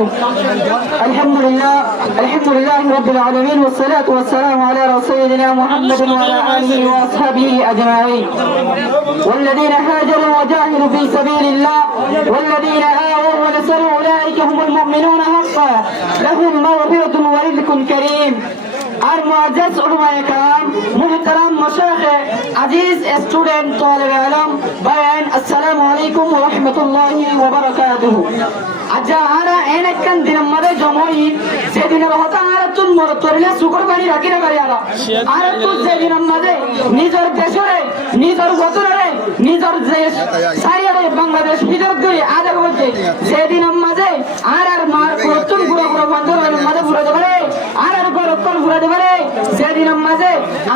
وبركاته. الحمد لله رب العالمين والصلاة والسلام على رسولنا محمد وعلى آله وأصحابه أجمعين والذين هاجروا وجاهدوا في سبيل الله والذين آووا ونصروا أولئك هم المؤمنون حقا لهم مغفرة ورزق كريم. আর মুআজ্জাজ উলামায়ে কেরাম, মুহতারাম মাশায়েখ, আজিজ স্টুডেন্ট, তালেবে ইলম, বায়ান, আসসালামু আলাইকুম ওয়া রাহমাতুল্লাহি ওয়া বারাকাতুহু। আজ আরা এনেকান দিন মধ্যে জমই সেদিনের কথা আর তুন মর তরিয়া সুকর বাড়ি রাখি না বাড়ি আলা আর তুন সেদিন মধ্যে নিজের দেশরে নিজের বতরে নিজের দেশ সাইরে বাংলাদেশ হিজরত করে আদা করতে সেদিন মধ্যে আর মার প্রতুন গুড়া গুড়া বন্ধর মধ্যে পুরো দেবে আর গরকল পুরো দেবে সেদিন মধ্যে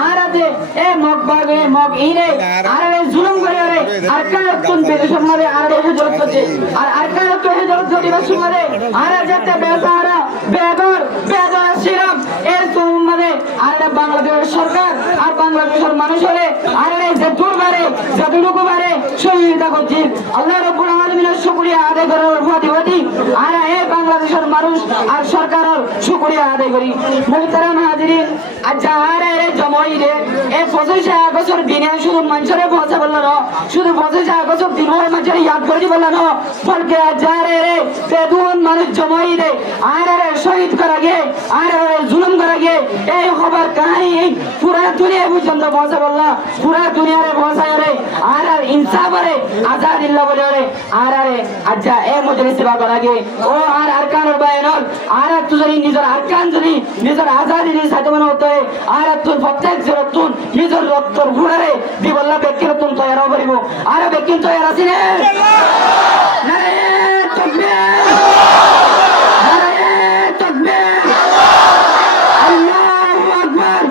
আর দে এ মগ বাগে মগ ইরে আর জুলুম করে রে আর কাল তুন দেশের মধ্যে আর হিজরত করতে আর কাল তো হিজরত দিবস মধ্যে আর যেতে বেসারা বেদর শিরাম এর মধ্যে আর বাংলাদেশ সরকার আর বাংলাদেশের মানুষের আর যে দুর্বারে যতটুকু বারে সহযোগিতা করছি আল্লাহ রাব্বুল আলামিনের শুকরিয়া আদায় করার প্রতিবাদী আর এই বাংলাদেশের মানুষ আর সরকারের শুকরিয়া আদায় করি। মুহতারাম হাজিরিন, আজ আর এই জমাইরে এই 25 আগস্টের দিনে শুধু মানুষের পৌঁছা বলল না, শুধু 25 আগস্টের দিন হয় মানুষের ইয়াদ করে বলল না, বলকে আজ আর এই বেদুন মানুষ জমাইরে আর শহীদ করা গে আর জুলুম করা গে এই খবর কাহিনী পুরা দুনিয়া পর্যন্ত পৌঁছা বলল, পুরা দুনিয়ারে পৌঁছায় রে আর ইনসাফ রে আজাদিল্লাহ বলে রে আর আজ এই মজলিস সেবা করা গে ও আর আরকানুল বায়ান আর তুই নিজের আরকান যদি নিজের আজাদির সাথে মনে হতে আর তুই প্রত্যেক জরতুন নিজের রক্তর ঘুরে দিবল্লা ব্যক্তির তুন তৈরি করিব আর ব্যক্তি তৈরি আছি রে নারে তাকবীর নারে তাকবীর আল্লাহু আকবার।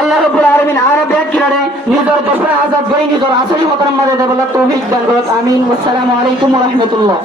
আল্লাহ রাব্বুল আলামিন আর ব্যক্তিরে নিজের দেশের আজাদ করে নিজের আসলি মতার মধ্যে দেবল্লা তৌফিক দান করুন। আমিন। আসসালামু আলাইকুম ওয়া রাহমাতুল্লাহ।